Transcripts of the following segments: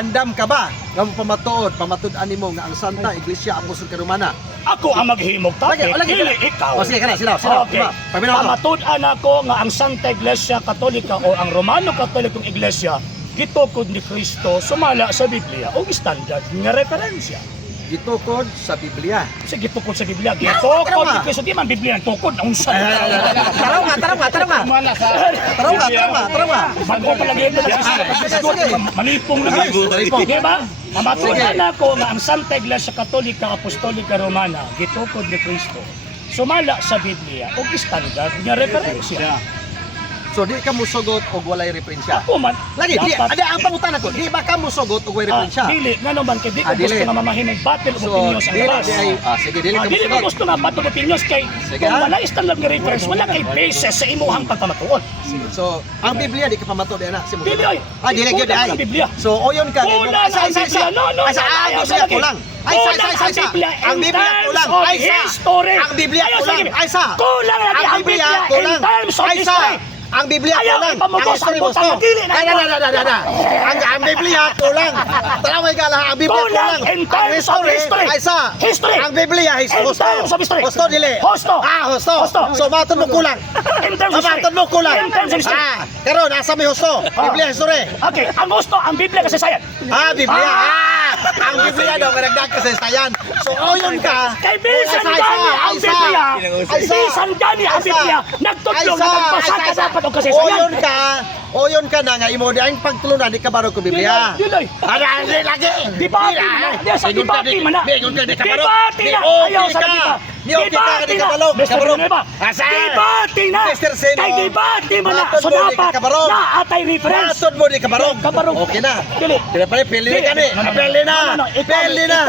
Andam ka ba? Nga mo pamatud-an nimo nga ang Santa Iglesia Apostolika Romana. Ako ang maghimog topic, dili ikaw. O sige, sila. Okay. Pamatud-an ako nga ang Santa Iglesia Katolika o ang Romano Katolikong Iglesia gitukod ni Kristo sumala sa Biblia o standard nga referensya. Gitukod sa Biblia. Sige, tukod sa Biblia. Gitukod ni Kristo. Di man Biblia ang tukod. Ang saan? Taraw nga. Bago palagi ito na malipong na guys. Di ba? Mamatunan ako nga ang Santa Iglesia Katolika Apostolika Romana gitukod ni Kristo sumala sa Biblia o standard nga referensya. So di ka musugot og walay referensya. Ako man. Lagi di ada ang pangutan ako. Di ba ka musugot og walay referensya? Dili ngano man kay di ko gusto nga mamahimong battle of opinions ang labas. Sige, dili ka Dili musugot. mo gusto nga battle of opinions kay kung wala standard nga reference wala kay basis sa imuhang pagpamatuon. So, ang Biblia di ka pamatud ana si mo. Dili oy. Dili gyud ay. Biblia. So, oyon ka Kulang ang Biblia. No. Biblia kulang. Ang Biblia kulang. Ang Biblia kulang. Kulang lagi ang Biblia in terms of history. Ang Biblia kulang. Ang dili na. Ang Biblia kulang. Taraway ka lang ang Biblia kulang. In terms of history. History. Ang Biblia In terms of history. Hosto dili. Hosto. Hosto. So matun mo kulang. In terms of history. Matun mo kulang. In terms of history. Karon asa may hosto? Biblia history. Okay, ang gusto ang Biblia kasi sayan. Biblia. Ang Biblia daw karagdag kasi sayan. So oyon ka. Kay bisan gani ang Biblia. Bisan gani ang Biblia. Nagtudlo na nagbasa ka dapat o kasi sayan. Oyon ka na nga imo di ang pagtulunan di ka barog ko Biblia. Dilay. Dili lagi. Debate na. Di sa debate man na. Di ka di ka barog. Debate na. Ayaw sa debate. Debate na. Debate na. Kay debate man na. So dapat na atay reference. Matod mo di ka barog. Kabarog. Okay na. Dili. Dili pa pili ka ni. Pili na. Pili na.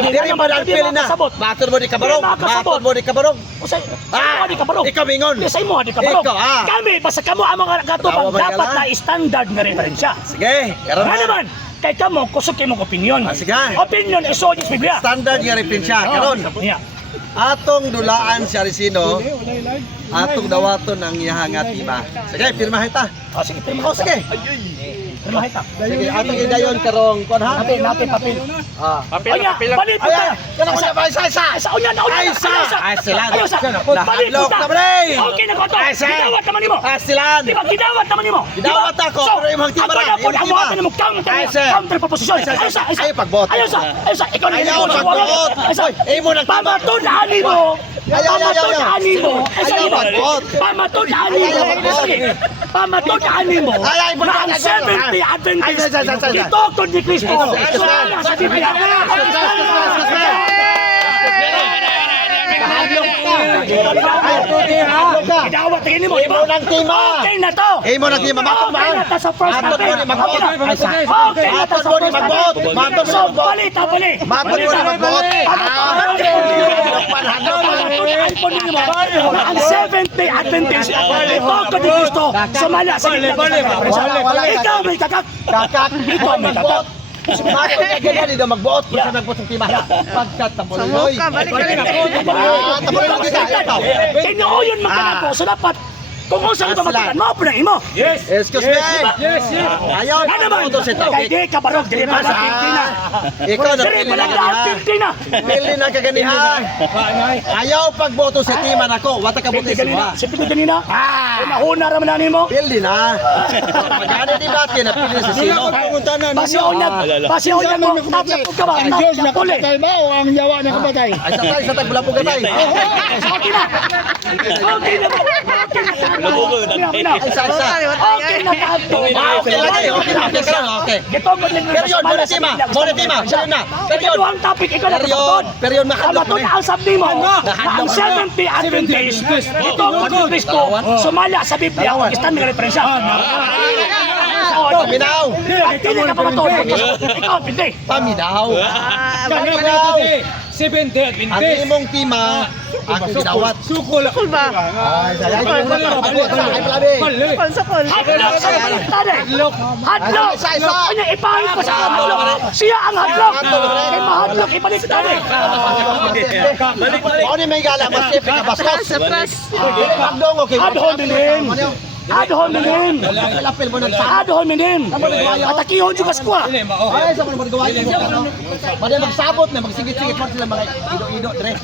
Dili pa lang pili na. Matod mo di ka barog. Matod mo di ka barog. Usay. Sa di ka barog. Ikaw mingon. Sa imo di ka barog. Kami basta kamo ang mga gatubang dapat na standard nga referensya. Sige. Karon Ano naman? Kay kamo kusog kay mong opinion. Sige. Opinion is so Biblia. Standard nga referensya. Karon. Yeah. Atong dulaan si Arisino, atong dawaton ang iyahang atima. Sige, pirmahin ta. Sige, pirmahin. Sige. Pirmahin ta. Sige, atong idayon karong kon ha. Natin papel. Papel. Balik po tayo. Kana ko na ba isa. Sa unya. Silan. Balik po ta. Okay na ko to. Ay, Gidawat naman nimo. Silan. Di ba gidawat naman nimo? Gidawat ako, pero imong timba ra. Ako na po ang mo counter proposition. Ayaw pagboto. Ayaw sa. Ikaw na Ayaw pagboto. Imo nang pamatun-ani mo. Pamatun-ani mo. Ayaw pagboto. Pamatun-ani mo. Pamatun-ani mo. Na ang 70 Adventist itutod ni Kristo. Sa Biblia. Gidawat tingin mo, Imo nang tima. okay na to. Imo nang tima. Okay na to sa first Matod mo ni magboto. Okay na to sa Matod mo ni first magboto. Matod mo ni magboto. Palit. Matod mo ni magboto. Ang 70 Adventist ito ko ni Kristo sumala sa ikaw may kakak. Ikaw may kakak. Bakit ka ganyan daw magbuot kung saan nagbuot ng tima? Pagkat tapuloy. Tapuloy kita. Kaya yun magkanako so dapat kung saan ito magkatan mo po na imo. Yes. Excuse me. Yes. Ayaw Ano ba? magbuot sa ito. Kaya di ka barog, di pa lang 50 na. Ikaw na Di pili pa na lang ganihan. 50 na. Pili na kaganihan. Ayaw pagboto sa tima nako. Wata ka buti Ganina, sa. siyempre ganina. Nahuna raman na nimo. Pili na. Magana di ba na pili sa sino? Pasionyag mo, tapos ka ba? Ang Diyos na Napuli. kapatay ba o ang yawa na kapatay? Ay sa tayo bulapog ka tayo. Okay na. Okay na. Okay na. Isa. Okay na kato. Okay lagi. Okay. Ito ko din Period, monetima. Siya na. Period. Ang topic ikaw na kapatod. Period mahadlok Kapatod ang sabi mo na ang 70 Adventist ito ko ni Kristo sumala sa Biblia ang standing referensya. Paminaw. Hindi ka pa matod. Ikaw, hindi. Paminaw. Paminaw. 70 Ang imong tima, ako gidawat. Sukol ba? Ay, sayang. Ay, plabi. Hadlok sa baliktad eh. Hadlok. Kanya ipahit ko sa hadlok. Siya ang hadlok. Kaya mahadlok ibaliktad eh. Ano may gala? Mas ka bastos. Magdong, okay. Adhon din. Ad hominem. Lapil mo ng sa. Ad hominem. Atakihon juga squad. Ay, sa mga gawain mo. Mali magsabot na magsigit-sigit pa sila mga ido-ido dire.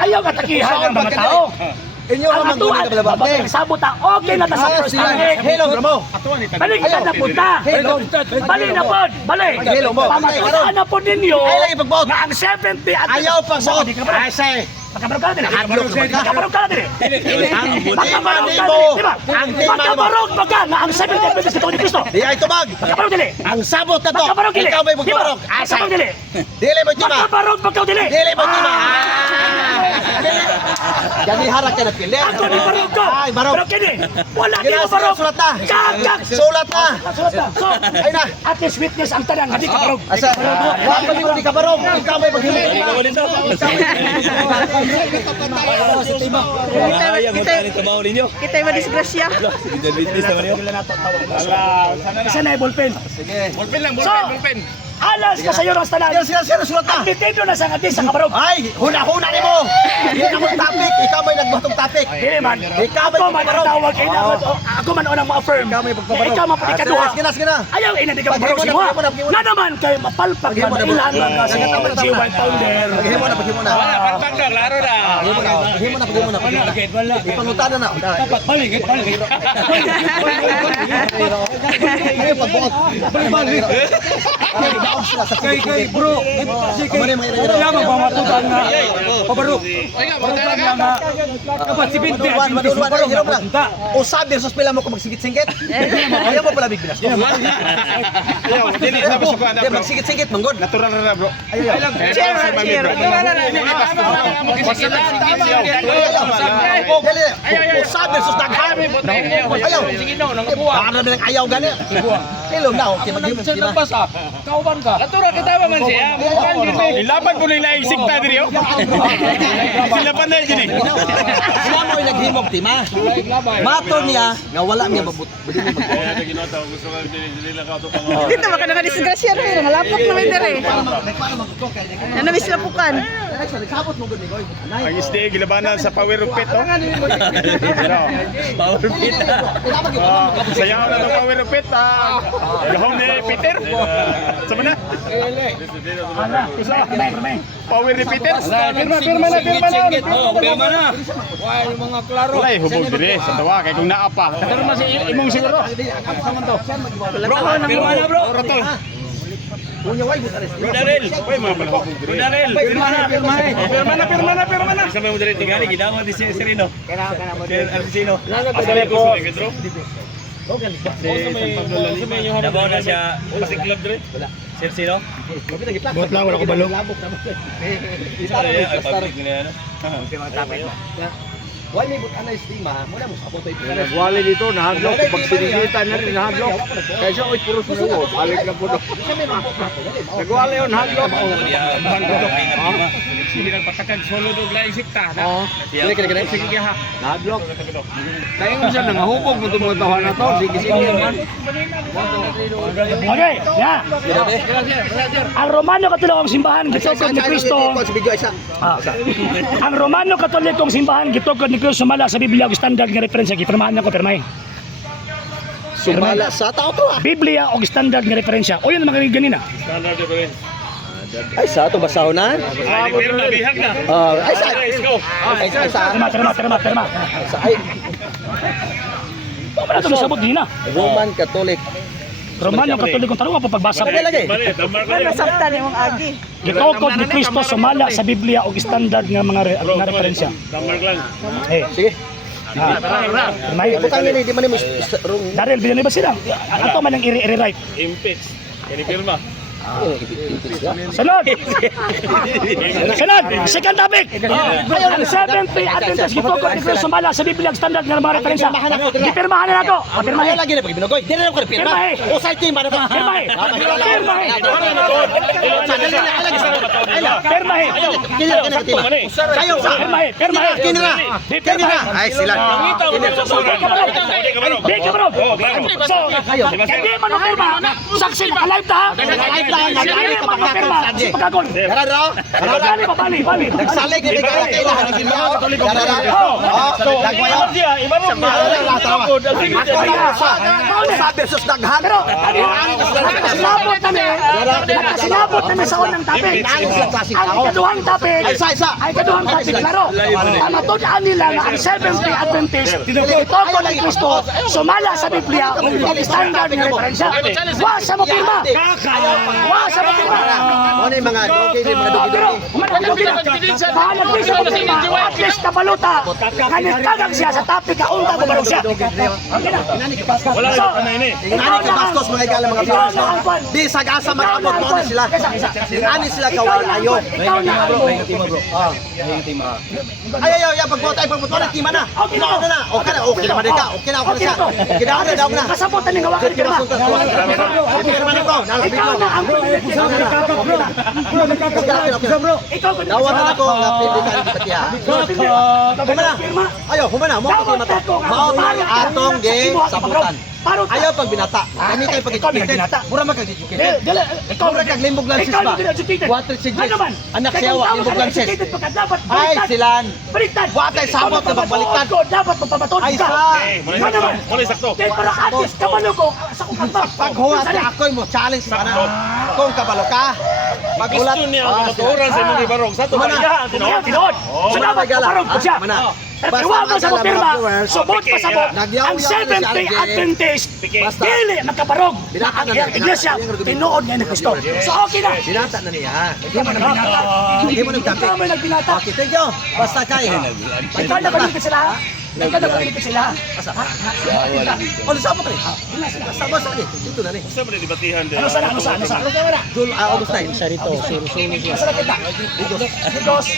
Ayaw katakihan ng mga tao. Inyo Ang ang atuan, magduli ka balabante. sabot na okay na ta sa first time. Hello, bro. Balik kita na punta. Balik na pod, balik. Hello mo. Pamatulaan na po ninyo. Ay, lagi pagbuot. Na ang 70 at Ayaw pagbuot. Ay, say. Makabarog ka na din. Makabarog ka na din. Ang Makabarog ka buti na mo. din. Diba? Makabarog ba ka na ang 70 pesos sa ni Cristo? Di ay tubag. Makabarog dili. Ang sabot na to. Makabarog dili. Ikaw may Diba? magkabarog. Asay. Makabarog dili. Dili mo tima. Makabarog ba ka dili? Dili mo tima. Gani harak ka na pili. Ako ni barog ka. Ay, barog. Pero kini, wala Gila, kini barog. sulat na. Kagak. Sulat na. Sulat na. So, Ay na. at least witness ang tanan, hindi ka barog. Asa, wag pa di ka barog. Ikaw may maghimok. Kita yung madisgrasya. Isa na yung ballpen. Sige. So, alas ka sa'yo ng tanan. Sila sulat na. Dito na sa atis sa kabarog. Ay, huna-huna ni mo. Hindi na mo topic. Ikaw may nagbatong topic. Dili man. Ikaw may Ako man ang pagpabarog. tawag. Ako man unang ma-affirm. Ikaw may pagpabarog. Ikaw man po ikaduha. Sige na. Ayaw ina di ka mabarog si mo. Na naman kayo mapalpag Paghimo na, na ilan bro. lang kasi G1 founder. Paghimo na. Paghimo na. Paghimo na. Ipangutana na. Balik. Ay, pagbuot. Balik. Ay, daog sila sa Kay bro. Kamani mga ira-ira. Kaya magpamatutan na. Pabarok. Pabarok na nga. Kapat si Binti. Maduluan, ay, hirap lang. Usab versus pila mo kung magsigit-singit. Ayaw mo pala big bilas. Ayaw, magsigit-singit, manggod. Natural na bro. Cheer. Usab versus daghan. Ayaw. Baka na lang ayaw gani. Kilo na, okay, maghimok sila. Kauban ka. Ilaban ko nila isik ta diri oh. Sila pa na diri. Sila mo yung naghimok, tima. Mato niya, nga wala niya mabut. Dito baka nakadisgrasya rin. Halapok naman dire. Ano may silapukan? Nagsabot mo gud ni Goy. Ang isde gilabanan sa power of pit oh. Power pit. Sayaw na ng power of pit. Lahom ni Peter. Sama na. Hala, may. Power ni Peter. Pirma na. Why yung mga klaro. Wala hubog diri sa tawa kay kung naapa. Pero mas imong siguro. Pirma na bro. Oro to. Punya way but ares. Bro Darel. Oy mga palahog diri. Pirma na. Sa mga dito gani gidamo di si Sereno. Kana mo din Arcino. Asali ko. Dabaw na siya sa club dire. Sereno. Bot lang, wala ko balo. Isa ay public nila ano. Why may but anay stima? Muna mo sabot ay pila. Nagwali dito, nahadlok. Pag sinigitan na rin, nahadlok. Kaya siya, oy, puro sunuwo. Balik na po doon. Nagwali yun, nahadlok. Sige nang patakag solo dog la isik ta. Oo. Kini. Sige ha. Nahadlok. Kaya nga siya, nangahubog mo itong mga tawahan na to. Sige naman. Okay, ya. Ang Romano Katolikong simbahan gitukod ni Kristo. Si video isa. Ang Romano Katolikong simbahan gitukod ni Kristo sumala sa Biblia og standard nga referensya gipirmahan ko pirmay. Sumala sa tao to ah. Biblia og standard nga referensya. O yun ang mga ganina. Standard de Ruin. Ay sa to basahon na. Pero nabihag na. Ay sa. Let's go. Ay sa. Terma. Sa ay Paano na ito nasabot din na? Roman Catholic. Romano Katolikong tarunga pa pagbasa. Ano lagi? Bali, damar ko. Ano sabta ni mong agi? Gitukod ni Kristo sumala sa Biblia og standard nga mga referensya. Damar lang. Eh, Sige. may Butang ni di man mo rung. Daryl, binili ba sila? Ato man ang i-rewrite. Impeach. Kini pirma. Sunod! Sunod! Second topic! Ang 70 Adventist gitukod ni Kristo sumala sa Biblia og standard nga mga referensya. Gipirmahan na ako. Pirmahe lagi na pag binugoy. Di na ko pirma. Pirmahe. O sa team ba na to? Pirmahe. Pirmahe. Pirmahe. Kini na team. Kayo sa. Pirmahe. Kini na. Kini na. Ay sila. Di ka bro. So, hindi man pirma. Saksi naka-live ta. nagani ka pagkakon sa di. Pagkakon. Dara dara. Bali pa, bali. Nagsalig ni bigala kailangan ng ginoo. Dara dara. So, ibaron siya, ibaron niya. Sa versus daghan. Pero, nakasinabot kami sa unang topic. Ang ikaduhang topic, klaro. Ang matudaan nila na ang Seventh Day Adventist, ito ko ng Kristo, sumala sa Biblia, ang standard na referensya. Wa sa mo pirma. Wa sa mo pirma. Ano yung mga dogi, mga dogi-dogi? Bahala ko sa pirma, at least kabaluta. Kanitagag siya sa topic, kaunta ko balong siya. Wala So, na ini. Inani ka bastos mga igala mga ikaw viewers na no? ang kwan. Di sagasa mag-abot mo na sila. Inani sila Ikaw kawal na ang ayo. kwan. Ikaw na ang kwan. Ay pagboto na tima na. Okay na. Okay naman ka. Okay na siya. Kidaw na. Kasabot na gawa ka ni pirma. Ikaw na ang kwan. Ikaw ko Dawat na ako nga pili ka ni Patiha. Humana. Ayo, humana mo Dawat mata. ako nga. Mao ni atong gi sabutan. Parot. Ayaw pag binata. Kami kay Ikaw na pag-educated. binata. Mura man kag-educated. Dili, ikaw Mura kag limbog lansis Ikaw ba? na educated. Water si Ano man? Anak siyawa, limbog lansis. Educated pagka dapat Ay, baliktad. silan. Baliktad. Watay sabot na pagbaliktad. Dapat magpabatod Ay, ka. sa. Ano man? Wala sakto. Kaya para atis kabalo ko sa kukanta. Paghuwas ni ako'y mo challenge pa na. Kung kabalo ka, magulat. Gusto niya ang matuoran sa mga ibarong. Sa ito, Humana. Tinood, tinood. So dapat kaparog ko siya. Pero iwagan sa mga pirma, subot pa sabot, ang Seventh Day Adventist, dili magkaparog na ang iglesia, tinuod niya ni Kristo. So okay na. Binata na niya. Hindi mo nagbinata. Hindi mo nagtapik. Ikaw may nagbinata. Okay, thank you. Basta kay. Ikaw na paligid sila. Ikaw na paligid sila. O, lisabo ka rin. Basta rin. Dito na rin. Sa mga debatihan din. Ano sana? Jul, August 9. Asa na kita? Digos.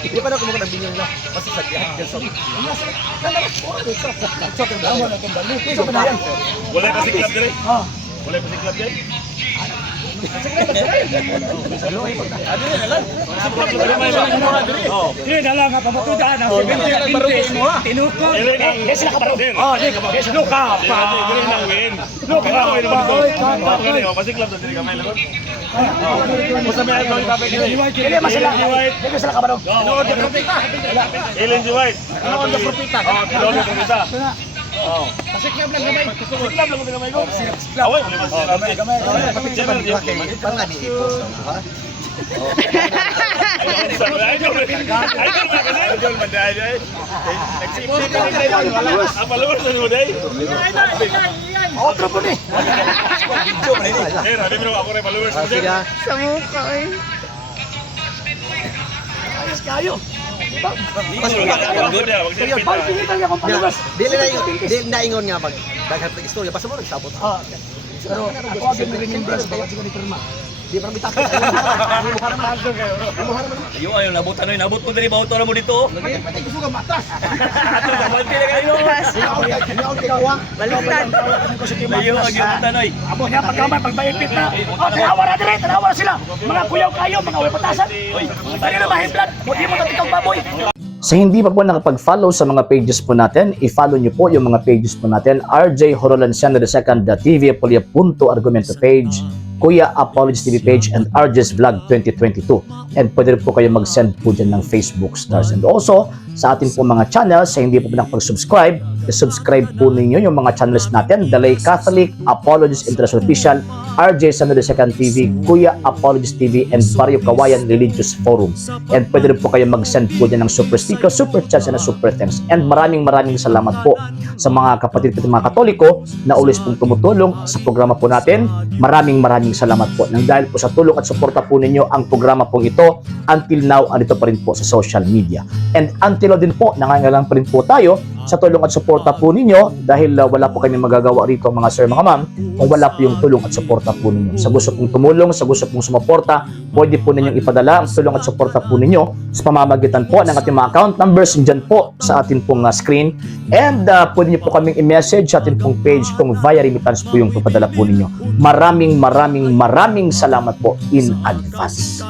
Hindi pa na kumuha ng binyang na. Basta sa diyan. Wala kasi club din. Wala kasi club din. Hindi na lang ang pamatuda na 70 mo. Tinukod. Hindi sila kabarog. Oh, hindi kabarog. Luka pa. Dili na win. Luka pa. Kasi club din kamay lagot. Musa may ato yung kapit Hindi sila kabarog. Ellen G. White. Ano ang propita? Oh, tinood ko isa. Pasiklam lang gamay ko. Away, wala mas gamay. Parang nga di-post. Otro po ni. Sige. Sa mukha eh. Ayos kayo. Mas Pagpilitan niya kung palugas. Dili na ingon nga mag daghan ng istorya basta mo nagsabot. Pero ako agad remembrance ba siguro ni Perma. Di pa bitak. Ayaw, nabot mo din ba mo dito? Patay gusto ka matras. Ato sa balti na kayo. Baliktad. Ayaw, agyutan oy. Amo niya pagkamay pagbayipit na. Tanawa na dire, tanawa na sila. Mga kuyaw kayo, mga way patasan. Dali na mahiblat. Di mo tatikang baboy. Sa hindi pa po nakapag-follow sa mga pages po natin, i-follow nyo po yung mga pages po natin, RJ Horolanciano II TV, Apolia Punto Argumento page, Kuya Apologies TV page, and RJ's Vlog 2022. And pwede rin po kayo mag-send po dyan ng Facebook stars. And also, sa atin po mga channels, sa hindi po nakapag-subscribe, subscribe po ninyo yung mga channels natin, Dalay Catholic, Apologies International Official, RJ Santo II TV, Kuya Apologies TV, and Barrio Kawayan Religious Forum. And pwede rin po kayo mag-send po dyan ng super sticker, super chats, and super thanks. And maraming salamat po sa mga kapatid at mga Katoliko na ulis pong tumutulong sa programa po natin. Maraming salamat po. Nang dahil po sa tulong at suporta po ninyo, ang programa pong ito, until now, andito pa rin po sa social media. And until now din po, nangangailangan pa rin po tayo sa tulong at suporta po ninyo dahil wala po kami magagawa rito mga sir, mga ma'am, kung wala po yung tulong at suporta po ninyo. Sa gusto pong tumulong, sa gusto pong sumuporta, pwede po ninyong ipadala ang tulong at suporta po ninyo sa pamamagitan po ng ating mga account numbers dyan po sa ating pong screen. And pwede nyo po kaming i-message sa ating pong page kung via remittance po yung papadala po ninyo. Maraming salamat po in advance.